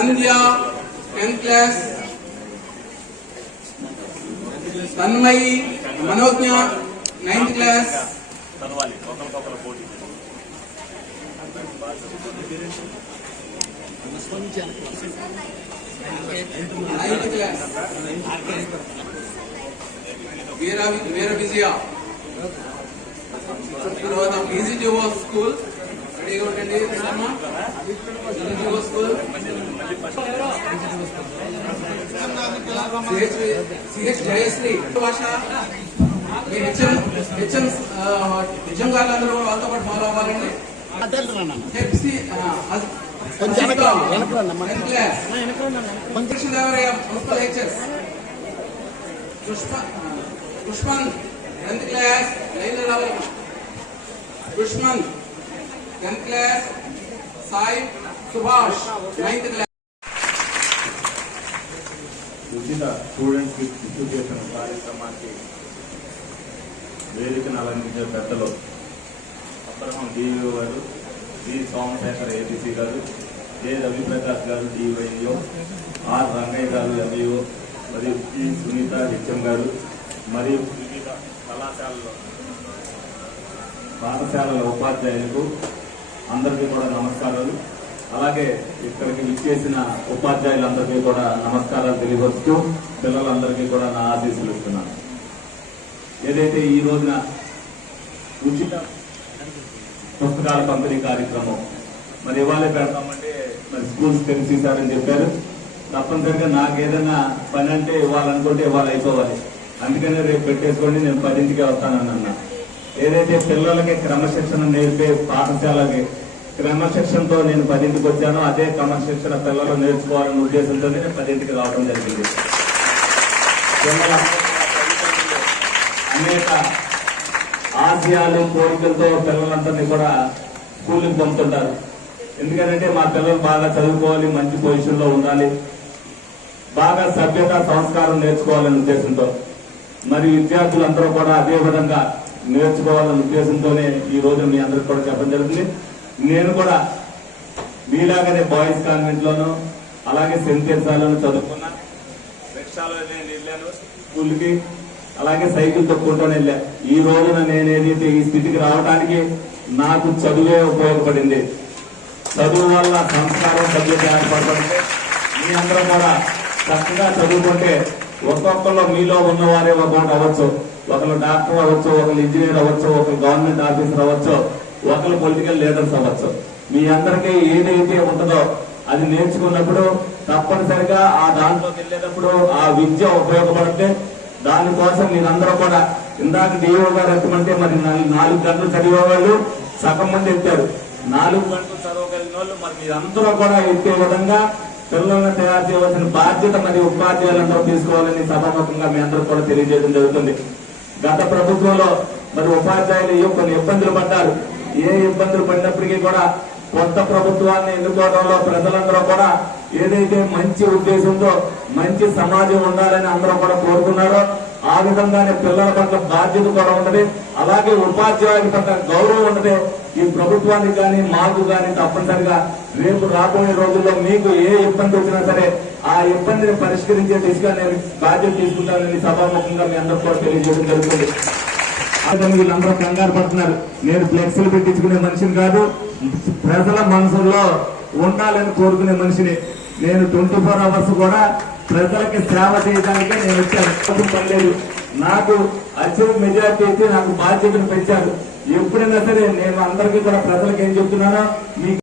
సంధ్య ఎంక్లాస్ Tanmayi Manognya ninth class ninth class Veera Veera Vijaya తర్వాత ఈజీటీఓ school. రెడీగా ఉండండి school. Jayasri Basha HM HM గారు అందరూ వాళ్ళతో పాటు ఫాలో అవ్వాలండి పుష్పన్ టెన్త్ క్లాస్ లైన్ రావాలి tenth class Sai Subhash ninth class ఉచిత స్టూడెంట్స్కి చేసిన కార్యక్రమానికి వేదికను అలంకరించిన పెద్దలు అబ్రహం డివిఓ గారు డి. సోమశేఖర్ ఏబీసీ గారు ఏ రవిప్రకాష్ గారు డివైఓ ఆర్. రంగయ్య గారు ఎంఈఓ మరియు పి సునీత హెచ్ఎం గారు మరియు వివిధ కళాశాలలో పాఠశాలల ఉపాధ్యాయులకు అందరికీ కూడా నమస్కారాలు. అలాగే ఇక్కడికి విచ్చేసిన ఉపాధ్యాయులందరికీ కూడా నమస్కారాలు తెలియవస్తూ పిల్లలందరికీ కూడా నా ఆశీస్సులు ఇస్తున్నాను. ఏదైతే ఈ రోజున ఉచిత పుస్తకాల పంపిణీ కార్యక్రమం మరి ఇవాళే పెడతామంటే మరి స్కూల్స్ తెలిసేశారని చెప్పారు. తప్పనిసరిగా నాకు ఏదైనా పని అంటే ఇవ్వాలనుకుంటే ఇవాళ అయిపోవాలి. అందుకనే రేపు పెట్టేసుకోండి నేను పదింటికి వస్తానని అన్నా. ఏదైతే పిల్లలకి క్రమశిక్షణ నేర్పే పాఠశాలకి క్రమశిక్షణతో నేను పదింటికి వచ్చాను. అదే క్రమశిక్షణ పిల్లలు నేర్చుకోవాలనే ఉద్దేశంతో నేను పదింటికి రావడం జరిగింది. అనేక ఆశయాలు కోరికలతో పిల్లలందరినీ కూడా స్కూల్కి పంపుతుంటారు. ఎందుకంటే మా పిల్లలు బాగా చదువుకోవాలి మంచి పొజిషన్లో ఉండాలి. బాగా సభ్యత సంస్కారం నేర్చుకోవాలనే ఉద్దేశంతో. మరి విద్యార్థులందరూ కూడా అదే విధంగా నేర్చుకోవాలనే ఉద్దేశంతోనే ఈ రోజు మీ అందరికి కూడా చెప్పడం జరుగుతుంది నేను కూడా మీలాగనే బాయ్స్ కాన్వెంట్ లోను అలాగే సెంట్ చదువుకున్నా. రిక్షాలో నేను వెళ్ళాను స్కూల్కి అలాగే సైకిల్ తొక్కుంటూనే వెళ్ళా. ఈ రోజున నేను ఏదైతే ఈ స్థితికి రావడానికి నాకు చదువే ఉపయోగపడింది. చదువు వల్ల సంస్కారం సభ్యత ఏర్పడుతుంది మీ అందరం కూడా చక్కగా చదువుకుంటే ఒక్కొక్కరు మీలో ఉన్నవారే ఒకటి అవ్వచ్చు. ఒకరు డాక్టర్ అవ్వచ్చు ఒకరు ఇంజనీర్ అవ్వచ్చు ఒకరు గవర్నమెంట్ ఆఫీసర్ అవ్వచ్చు. ఒకరు పొలిటికల్ లీడర్స్ అవ్వచ్చు. మీ అందరికీ ఏదైతే ఉంటుందో అది నేర్చుకున్నప్పుడు తప్పనిసరిగా ఆ దాంట్లోకి వెళ్ళేటప్పుడు ఆ విద్య ఉపయోగపడితే దానికోసం మీరందరూ కూడా ఇందాక డిఓ గారు ఎత్తమంటే మరి నాలుగు- గంటలు చదివేవాళ్ళు సగం మంది ఎత్తారు. నాలుగు గంటలు చదవగలిగిన వాళ్ళు మరి మీరందరూ కూడా ఎత్తే విధంగా పిల్లలను తయారు చేయవలసిన బాధ్యత మరి ఉపాధ్యాయులందరూ తీసుకోవాలని సభాముఖంగా మీ అందరూ కూడా తెలియజేయడం జరుగుతుంది. గత ప్రభుత్వంలో మరి ఉపాధ్యాయులు కొన్ని ఇబ్బందులు పడ్డారు? ఏ ఇబ్బందులు పడినప్పటికీ కూడా కొత్త ప్రభుత్వాన్ని ఎన్నుకోవడంలో ప్రజలందరూ కూడా ఏదైతే మంచి ఉద్దేశంతో మంచి సమాజం ఉండాలని అందరూ కూడా కోరుకున్నారో ఆ విధంగానే పిల్లల పట్ల బాధ్యత కూడా ఉండదు అలాగే ఉపాధ్యాయుల పట్ల గౌరవం ఉండదు ఈ ప్రభుత్వానికి కానీ మాకు కానీ తప్పనిసరిగా రేపు రాబోయే రోజుల్లో మీకు ఏ ఇబ్బంది వచ్చినా సరే ఆ ఇబ్బందిని పరిష్కరించే దిశగా నేను బాధ్యత తీసుకుంటానని సభాముఖంగా మీ అందరూ కూడా తెలియజేయడం జరుగుతుంది. అతను వీళ్ళందరూ కంగారు పడుతున్నారు. నేను ఫ్లెక్సీలు పెట్టించుకునే మనిషిని కాదు ప్రజల మనసుల్లో ఉండాలని కోరుకునే మనిషిని. నేను ట్వంటీ ఫోర్ అవర్స్ కూడా ప్రజలకి సేవ చేయడానికే నేను వచ్చాను. పడలేదు నాకు అచీవ్ మెజార్టీ అయితే నాకు బాధ్యతను పెంచారు. ఎప్పుడైనా సరే నేను అందరికీ కూడా ప్రజలకు ఏం చెప్తున్నానో మీకు